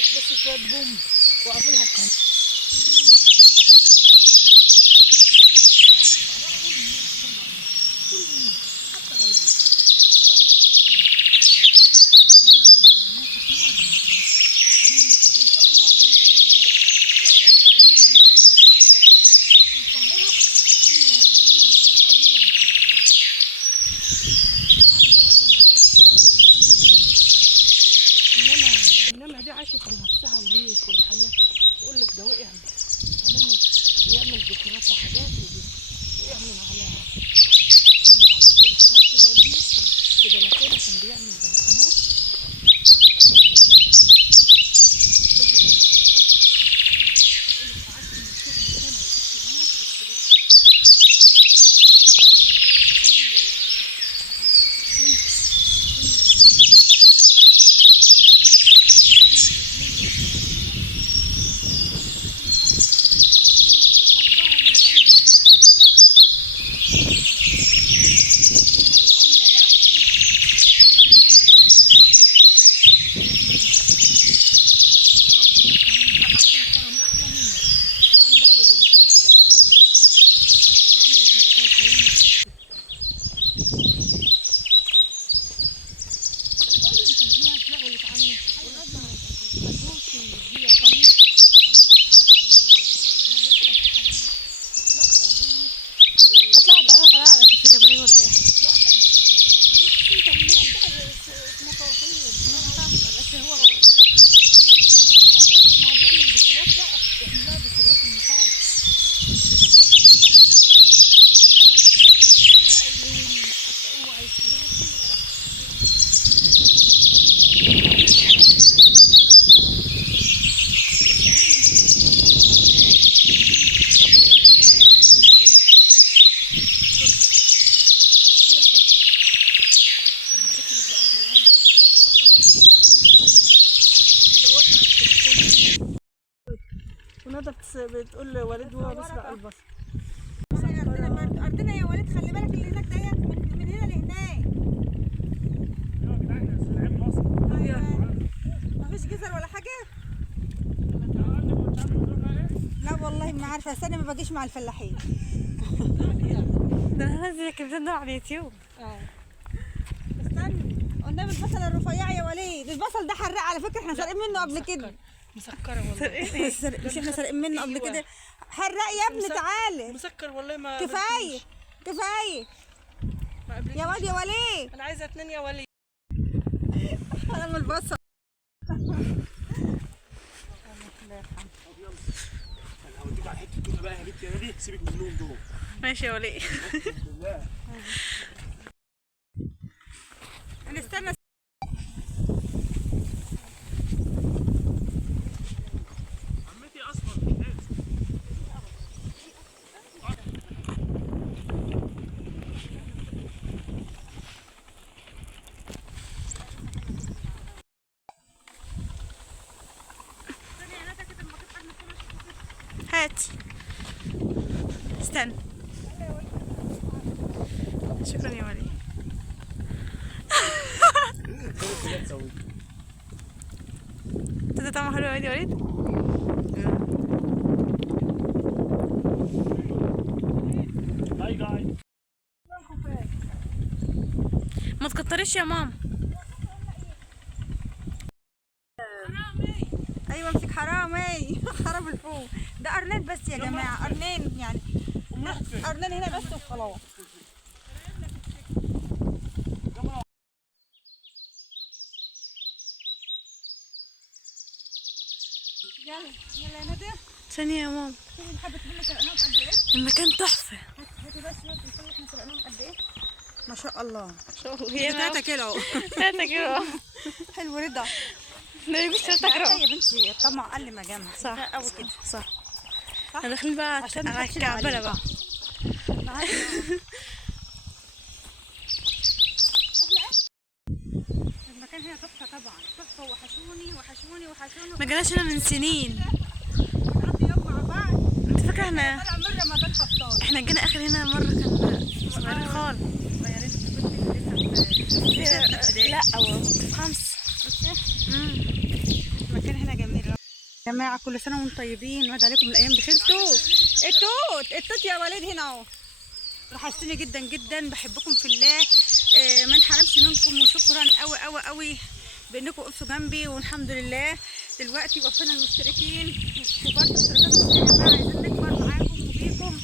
بس شويه بوم وقفلها القناه. انما دي عاشت لنفسها وليك والحياه، تقول لك ده وقع كمان يعمل ذكريات وحاجات ويعمل على عارفه من على الدور الثاني كده يا ريت في بلكونه كان بيعمل بلكونات هتلاقي تعرف على الكباري ولا اي حاجه. بس هو ما بيعمل ديكورات بقى، يعمل لها ديكورات المحل. وندى بتقول لوالد وهو بيسرق البصل. أرضنا يا وليد، خلي بالك اللي هناك ديت من هنا لهناك. مفيش جزر ولا حاجة؟ لا والله ما عارفة، بس أنا ما باجيش مع الفلاحين. ده انا هنزل كده على اليوتيوب. استنى، قلنا البصل الرفيع يا وليد، البصل ده حراق على فكرة، احنا سارقين منه قبل كده. مسكره والله. مش احنا سارقين منه قبل كده؟ حراق يا ابني، تعالى. مسكر والله. ما كفاية كفاية يا واد يا وليد. انا عايزه 2 يا وليد. انا من البصل. هوديك على حته تونه بقى يا بنتي، يا بنتي سيبك من النوم دول. ماشي يا وليد. نستنى. عمتي اصلا هاتي استنى. شكرا يا وليد. طعمه حلو يا وليد. هاي جاي. ما تكتريش يا ماما. ايوه امسك، حرامي. حرام الفوق ده قرنين بس يا جماعه، قرنين يعني، قرنين هنا بس وخلاص. يلا يلا يا ندى. ثانية يا ماما. شوفي الحبة اللي سرقناهم قد ايه؟ المكان تحفة. هاتي بس شوية الفل اللي احنا سرقناهم قد ايه؟ ما شاء الله. هي 3 كيلو. 3 كيلو. حلو رضا. لا يقول 3 كيلو يا بنتي الطمع قل ما جمع. صح قوي كده. صح. احنا داخلين بقى عشان على الكعبلة بقى. المكان هنا تحفة طبعا، تحفة. وحشوني وحشوني وحشوني. ما جيناش هنا من سنين. ونقضي يوم مع بعض. انت فاكرة احنا طلع مرة رمضان خفطان. احنا جينا اخر هنا مرة كان صغيرين خالص. صغيرين. لا كنت في 5. المكان هنا جميل. يا جماعه كل سنه وانتم طيبين، وعد عليكم الايام بخير. التوت يا وليد هنا اهو. وحشتوني جدا جدا، بحبكم في الله. ما انحرمش منكم، وشكرا قوي قوي قوي بانكم وقفتوا جنبي، والحمد لله دلوقتي وقفنا المشتركين وبرضه اشتراكاتكم يا جماعه. عايزين نكبر معاكم وبيكم.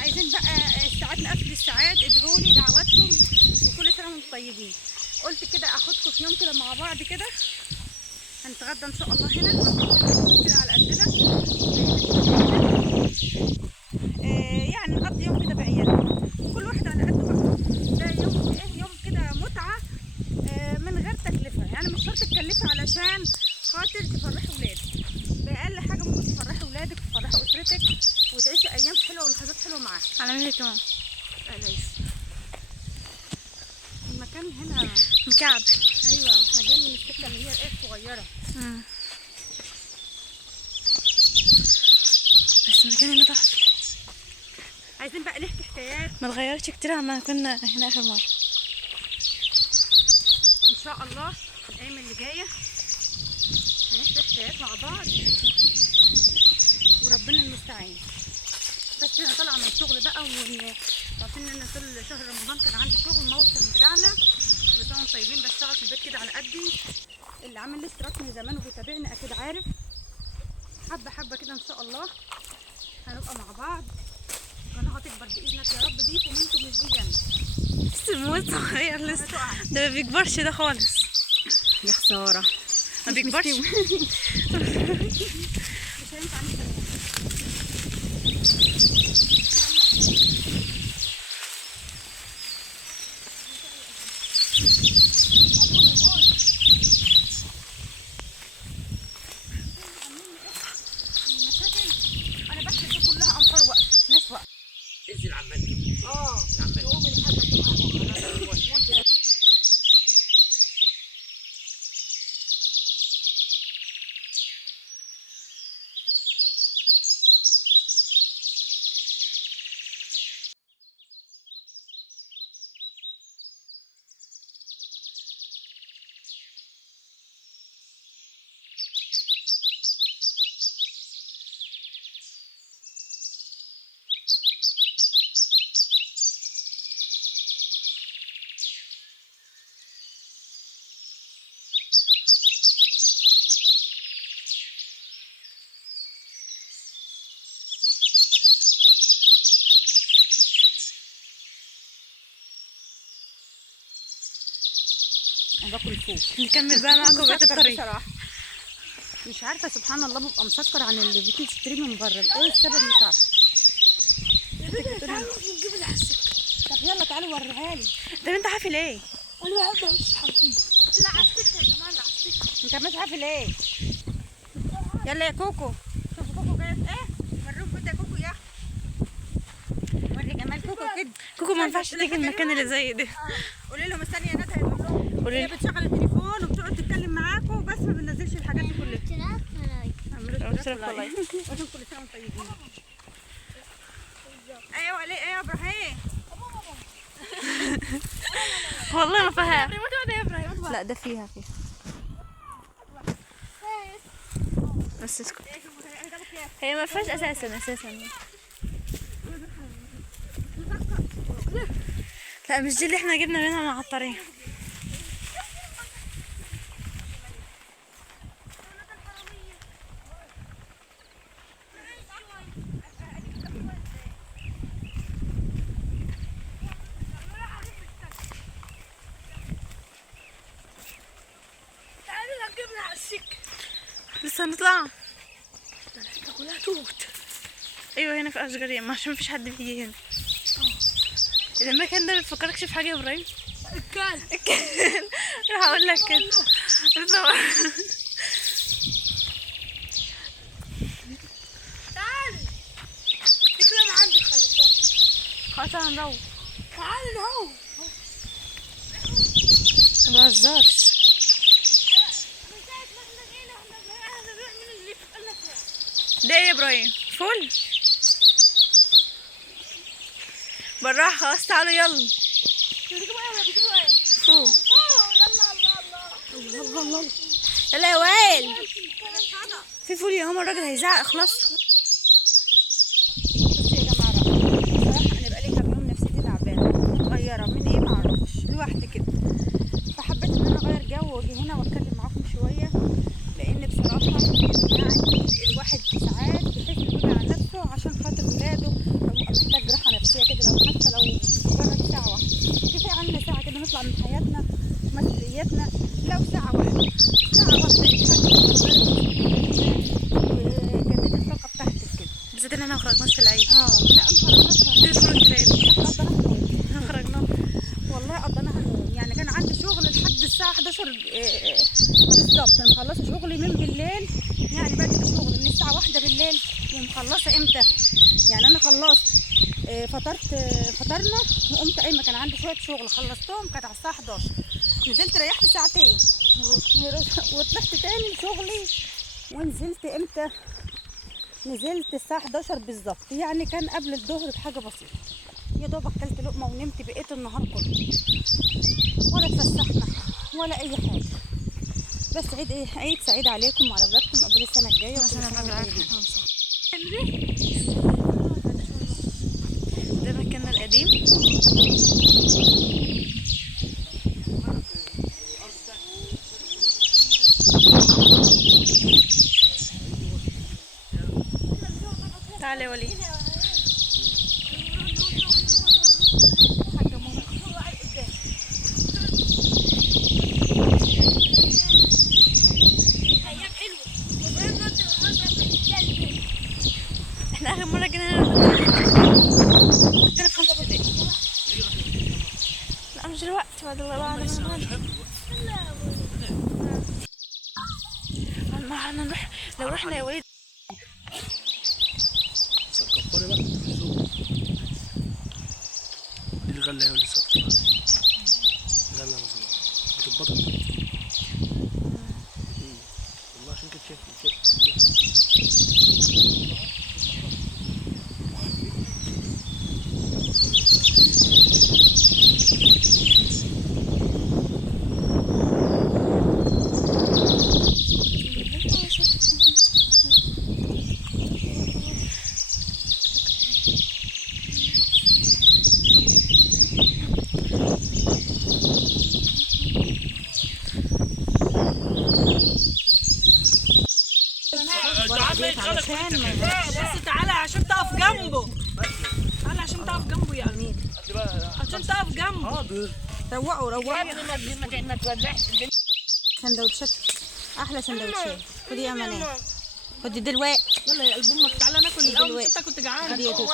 عايزين بقى الساعات نقفل الساعات، ادعوا لي دعواتكم، وكل سنه وانتم طيبين. قلت كده اخدكم في يوم كده مع بعض كده، هنتغدى ان شاء الله هنا كده على قدنا. يعني نقضي يوم كده بعيالنا، كل واحد على قد بقى. ده يوم ايه، يوم كده متعه من غير تكلفه، يعني مش شرط تكلفي علشان خاطر تفرحي ولادك. باقل حاجه ممكن تفرحي ولادك وتفرحي اسرتك وتعيشي ايام حلوه ولحظات حلوه معاها. على مين كمان؟ بلاش المكان هنا مكعب. ايوه، احنا جايين من السكه اللي هي ايه الصغيره. بس المكان هنا تحفه. عايزين بقى نحكي حكايات ما اتغيرتش كتير عما كنا هنا اخر مره. ان شاء الله. الايام اللي جايه هنحكي حكايات مع بعض، وربنا المستعان. بس انا طالعه من الشغل بقى، عارفين ان انا طول شهر رمضان كان عندي شغل موسم بتاعنا. كل سنه وانتم طيبين، بشتغل في البيت كده على قدي. اللي عامل لي اشتراك من زمان وبيتابعني اكيد عارف. حبه حبه كده ان شاء الله هنبقى مع بعض، قناه هتكبر باذنك يا رب، بيكم انتم مش بيا انا. بس الموت صغير لسه، ده ما بيكبرش ده خالص. يا خساره، ما بيكبرش. مش هينفع نستنى. انا بحسب دي كلها انفار وقت، ناس وقت. انزل عمال تقوم الحاجه تقع. انا باكل فوق. نكمل بقى معاكم بقية الطريق. بصراحة مش عارفه، سبحان الله ببقى مسكر عن اللي بتيجي تشتريه من بره. ايه السبب؟ مش عارفه. نجيب العسل. طب يلا تعالوا وريها لي. طب انت حافل ايه؟ انا بحب امشي حافين. العسل يا جماعه، العسل. انت مش حافل ايه؟ يلا يا كوكو، شوف كوكو جايه ايه. وريهم كده يا كوكو، يا وري جمال كوكو كده. كوكو ما ينفعش تيجي المكان اللي زي ده. قولي لهم استني يا ندى، هيقول لهم قولي هي لي. بتشغل التليفون وبتقعد تتكلم معاكم، بس ما بننزلش الحاجات دي كلها. اعملوا اشتراك ولايك. وانتم كل سنه وانتم طيبين. ايوه علي، ايوه يا ابراهيم. والله ما فيها. لا ده فيها. بس اسكت. هي ما فيهاش اساسا. لا مش دي اللي احنا جبنا منها من على الطريق. لسه هنطلع. كلها توت. ايوه هنا في اشجار ياما عشان مفيش حد بيجي هنا. المكان ده ما بيفكركش في حاجه يا ابراهيم؟ الكلب. راح اقول لك كده. تعالي. في كلاب عندي، خلي بالك. خلاص هندور. تعالي اهو. ما بهزرش. ده ايه يا ابراهيم؟ فول؟ بالراحة خلاص، تعالوا يلا. بتجيبوا ايه ولا بتجيبوا ايه؟ فول. الله الله الله الله الله الله. يلا يا وائل في فول يا ماما، الراجل هيزعق خلاص. بصوا يا جماعه بقى، بصراحه انا بقالي كام يوم نفسيتي تعبانه متغيره من ايه معرفش لوحدي كده، فحبيت ان انا اغير جو واجي هنا واتكلم معاكم شويه، لان بصراحه يعني الواحد ساعات بيحس انه على نفسه عشان خاطر ولاده، ببقى محتاج راحه نفسيه كده، لو حتى لو مجرد ساعه واحده، كفايه عنا ساعه كده نطلع من حياتنا مسؤولياتنا، لو ساعه واحده ساعه واحده وجددي الطاقه بتاعتك كده. بالذات ان احنا مخرجناش في العيد. لا مخرجناش دي الفرن العيد احنا قضيناها نوم. احنا خرجناها. والله قضيناها نوم، يعني كان عندي شغل لحد الساعة 11 بالظبط، انا مخلصة شغلي من بالليل، يعني بادئة شغل من الساعة 1 بالليل ومخلصة امتى؟ يعني انا خلصت فطرنا وقمت قايمة، كان عندي شوية شغل خلصتهم كانت على الساعة 11، نزلت ريحت ساعتين وطلعت تاني لشغلي، ونزلت امتى؟ نزلت الساعة 11 بالظبط، يعني كان قبل الظهر بحاجة بسيطة، يا دوب اكلت لقمة ونمت بقيت النهار كله، ولا اتفسحنا ولا اي حاجة. بس عيد سعيد عليكم وعلى اولادكم قبل السنة الجاية، وكل سنة وانتم طيبين. ده مكاننا القديم. تعالى يا وليد. احنا اخر مرة جينا هنا كنت انا في 5 ابتدائي. لا مش دلوقتي، بعد ما نروح. لو رحنا يا وليد كبري بقى دي الغله هي اللي صفرا غله مظبوط بتتبطل والله عشان كده شايف بس تعالى عشان تقف جنبه، تعالى عشان تقف جنبه يا امين، عشان تقف جنبه. حاضر روقوا ما تولعش سندوتشات، احلى سندوتشات. خدي يا منال، خدي دلوقتي، يلا يا قلب امك تعالى ناكل الاول، انت كنت جعان. خدي يا توت.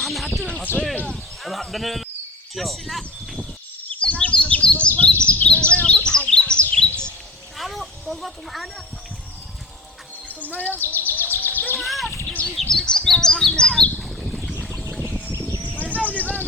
احنا حاطين عصير انا تعالوا طلباتوا معانا في المية. احلى حاجة. ونزولي بقى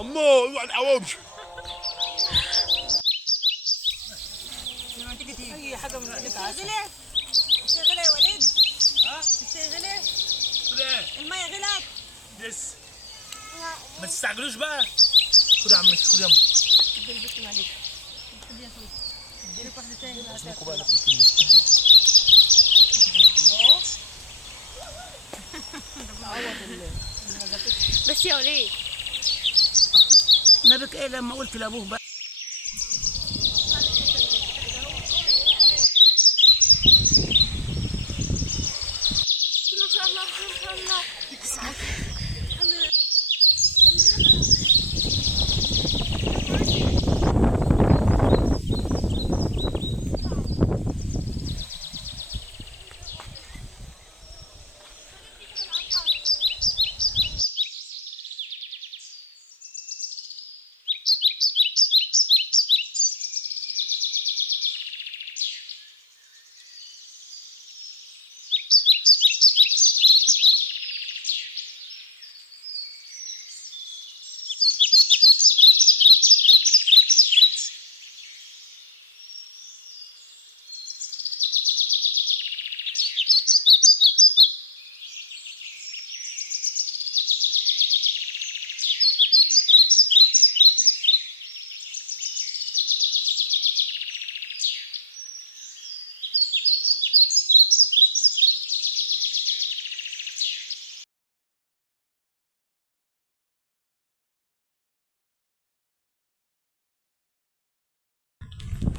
امه اوعى العواوش لما تيجي تيجي اي حاجه من ايدك عسل. شغلة يا وليد، شغلة المية غلت. لسه ما تستعجلوش بقى. خد يا عم خد يا عم ادي البت مالك، ادي يا صوت، ادي لك واحده تاني. اسمكوا بقى ناكل كتير بس يا وليد. نبك ايه لما قلت لابوه بقى؟ ما شاء الله ما شاء الله.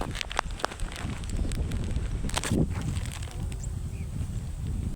باي.